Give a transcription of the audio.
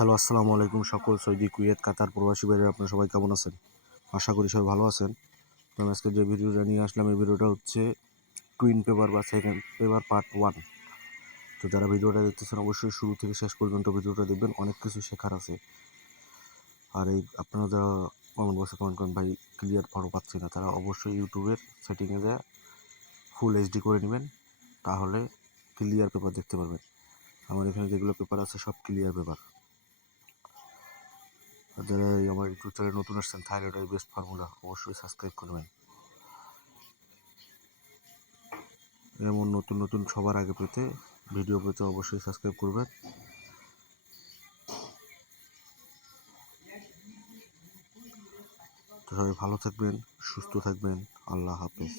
Hello, আসসালামু আলাইকুম। সকল সৌদি, কুয়েত, কাতার প্রবাসী ভাইরা আপনারা সবাই কেমন আছেন? আশা করি সবাই ভালো আছেন। তো আমি আজকে যে ভিডিওটা নিয়ে আসলাম, এই ভিডিওটা হচ্ছে টুইন পেপার বা সেকেন্ড পেপার পার্ট 1। তো যারা ভিডিওটা দেখতেছেন অবশ্যই শুরু থেকে শেষ পর্যন্ত ভিডিওটা দেখবেন, অনেক কিছু শেখার আছে। আর এই আপনারা যারা কমেন্ট বক্সে কমেন্ট করেন ভাই ক্লিয়ার ফটো পাচ্ছি না, তারা অবশ্যই ইউটিউবের সেটিংয়ে যায় ফুল এইচডি করে নেবেন, তাহলে ক্লিয়ার পেপার দেখতে পারবেন। আমার এখানে যেগুলো পেপার আছে সব ক্লিয়ার পেপার। আর যারা আমার ইউটিউব চ্যানেলে নতুন আসছেন, থাইরয়েড বেস্ট ফর্মুলা অবশ্যই সাবস্ক্রাইব করবেন। এমন নতুন নতুন সবার আগে পেতে ভিডিও পেতে অবশ্যই সাবস্ক্রাইব করবেন। তো সবাই ভালো থাকবেন, সুস্থ থাকবেন। আল্লাহ হাফেজ।